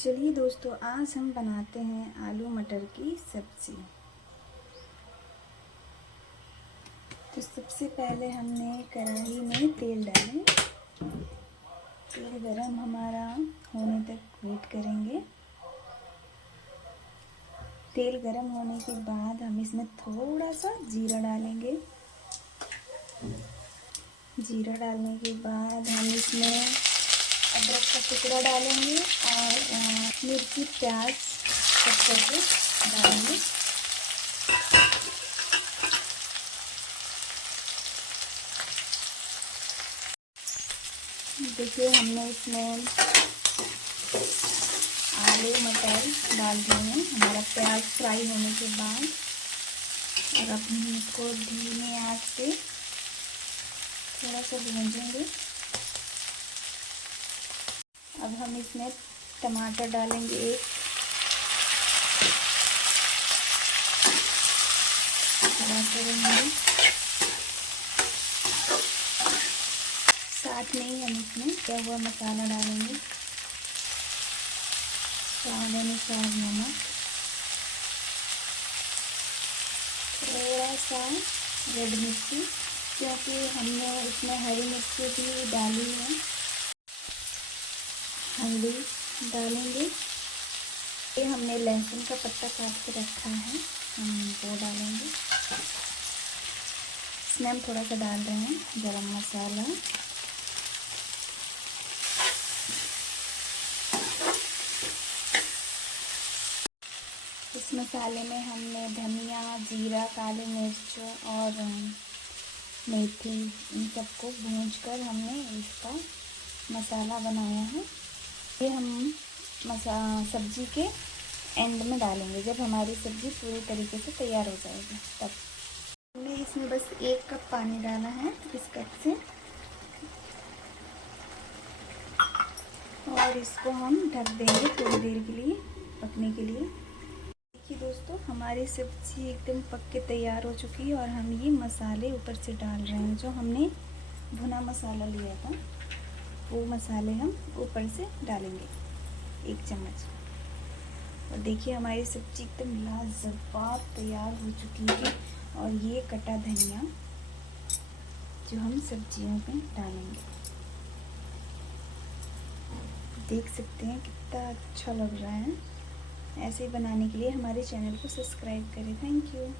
चलिए दोस्तों, आज हम बनाते हैं आलू मटर की सब्ज़ी। तो सबसे पहले हमने कढ़ाई में तेल डालें। तेल गरम हमारा होने तक वेट करेंगे। तेल गरम होने के बाद हम इसमें थोड़ा सा जीरा डालेंगे। जीरा डालने के बाद हम इसमें अदरक का टुकड़ा डालेंगे और मिर्ची प्याज कट करके डालेंगे। देखिए, हमने इसमें आलू मटर डाल दिए हैं हमारा प्याज फ्राई होने के बाद। और अब हम इसको धीमे आंच पे थोड़ा सा भूंजेंगे। अब हम इसमें टमाटर डालेंगे एक, करेंगे। साथ में ही हम इसमें किया हुआ मसाला डालेंगे। स्वाद अनुसार नमक, थोड़ा सा रेड मिर्ची, क्योंकि हमने इसमें हरी मिर्ची भी डाली है। हल्दी डालेंगे। ये हमने लहसुन का पत्ता काट के रखा है, हम वो डालेंगे। इसमें हम थोड़ा सा डाल रहे हैं गरम मसाला। इस मसाले में हमने धनिया, जीरा, काली मिर्च और मेथी, इन सबको भूंजकर हमने इसका मसाला बनाया है। ये हम सब्जी के एंड में डालेंगे, जब हमारी सब्जी पूरी तरीके से तैयार हो जाएगी तब। हमने इसमें बस 1 कप पानी डाला है, इस कप से, और इसको हम ढक देंगे थोड़ी देर के लिए पकने के लिए। देखिए दोस्तों, हमारी सब्जी एकदम पक के तैयार हो चुकी है और हम ये मसाले ऊपर से डाल रहे हैं। जो हमने भुना मसाला लिया था वो मसाले हम ऊपर से डालेंगे 1 चम्मच। और देखिए, हमारी सब्जी एकदम लाजवाब तैयार हो चुकी है। और ये कटा धनिया जो हम सब्जियों में डालेंगे, देख सकते हैं कितना अच्छा लग रहा है। ऐसे ही बनाने के लिए हमारे चैनल को सब्सक्राइब करें। Thank you.